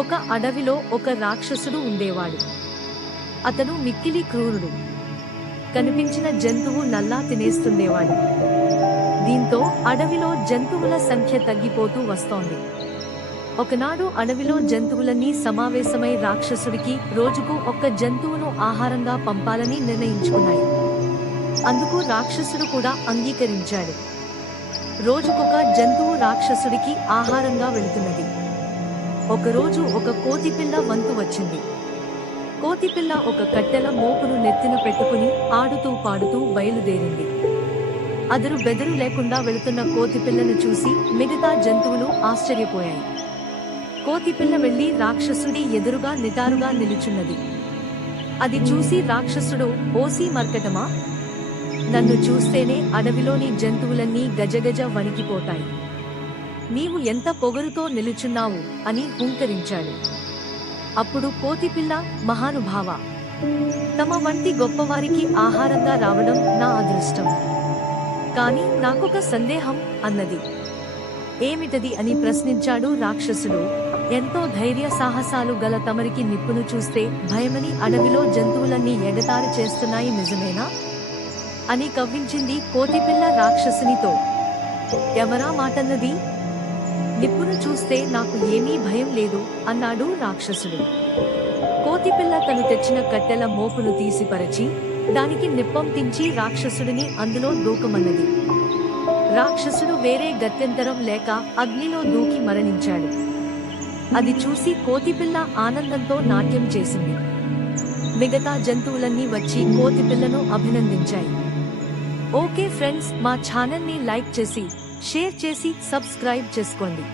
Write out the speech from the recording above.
ఒక అడవిలో ఒక రాక్షసుడు ఉండేవాడు. అతను మిక్కిలి క్రూరుడు. కనిపించిన జంతువు నల్లా తినేస్తుండేవాడు. దీంతో అడవిలో జంతువుల సంఖ్య తగ్గిపోతూ వస్తోంది. ఒకనాడు అడవిలో జంతువులన్నీ సమావేశమై రాక్షసుడికి రోజుకు ఒక్క జంతువును ఆహారంగా పంపాలని నిర్ణయించుకున్నాయి. అందుకు రాక్షసుడు కూడా అంగీకరించాడు. రోజుకొక జంతువు రాక్షసుడికి ఆహారంగా వెళుతున్నది. ఒకరోజు ఒక కోతిపిల్ల వంతు వచ్చింది. కోతిపిల్ల ఒక కట్టెల మోపును నెత్తిన పెట్టుకుని ఆడుతూ పాడుతూ బయలుదేరింది. అదరు బెదరు లేకుండా వెళుతున్న కోతిపిల్లను చూసి మిగతా జంతువులు ఆశ్చర్యపోయాయి. కోతిపిల్ల వెళ్లి రాక్షసుడి ఎదురుగా నిటారుగా నిలుచున్నది. అది చూసి రాక్షసుడు, ఓసి మర్కటమా, నన్ను చూస్తేనే అడవిలోని జంతువులన్నీ గజగజ వణికిపోతాయి. నీవు ఎంత పొగరుతో నిలుచున్నావు అని హుంకరించాడు. అప్పుడు కోతిపిల్ల, మహానుభావ, తమ వంటి గొప్పవారికి ఆహారంగా రావడం నా అదృష్టం. కాని నాకొక సందేహం అన్నది. ఏమిటది అని ప్రశ్నించాడు రాక్షసుడు. ఎంతో ధైర్య సాహసాలు గల తమరికి నిప్పును చూస్తే భయమని అడవిలో జంతువులన్నీ ఎగతాళి చేస్తున్నాయి, నిజమేనా అని కవ్వించింది కోతిపిల్ల రాక్షసునితో. ఎవరా మాటన్నది? నిప్పును చూస్తే నాకు ఏమీ భయం లేదు అన్నాడు రాక్షసుడు. కోతిపిల్ల తను తెచ్చిన కట్టెల మోపును తీసిపరచి దానికి నిప్పంటించి రాక్షసుడిని అందులో దూకమన్నది. రాక్షసుడు వేరే గత్యంతరం లేక అగ్నిలో దూకి మరణించాడు. అది చూసి కోతిపిల్ల ఆనందంతో నాట్యం చేసింది. మిగతా జంతువులన్నీ వచ్చి కోతిపిల్లను అభినందించాయి. ఓకే ఫ్రెండ్స్, మా ఛానల్ ని లైక్ చేసి, షేర్ చేసి, సబ్స్క్రైబ్ చేసుకోండి.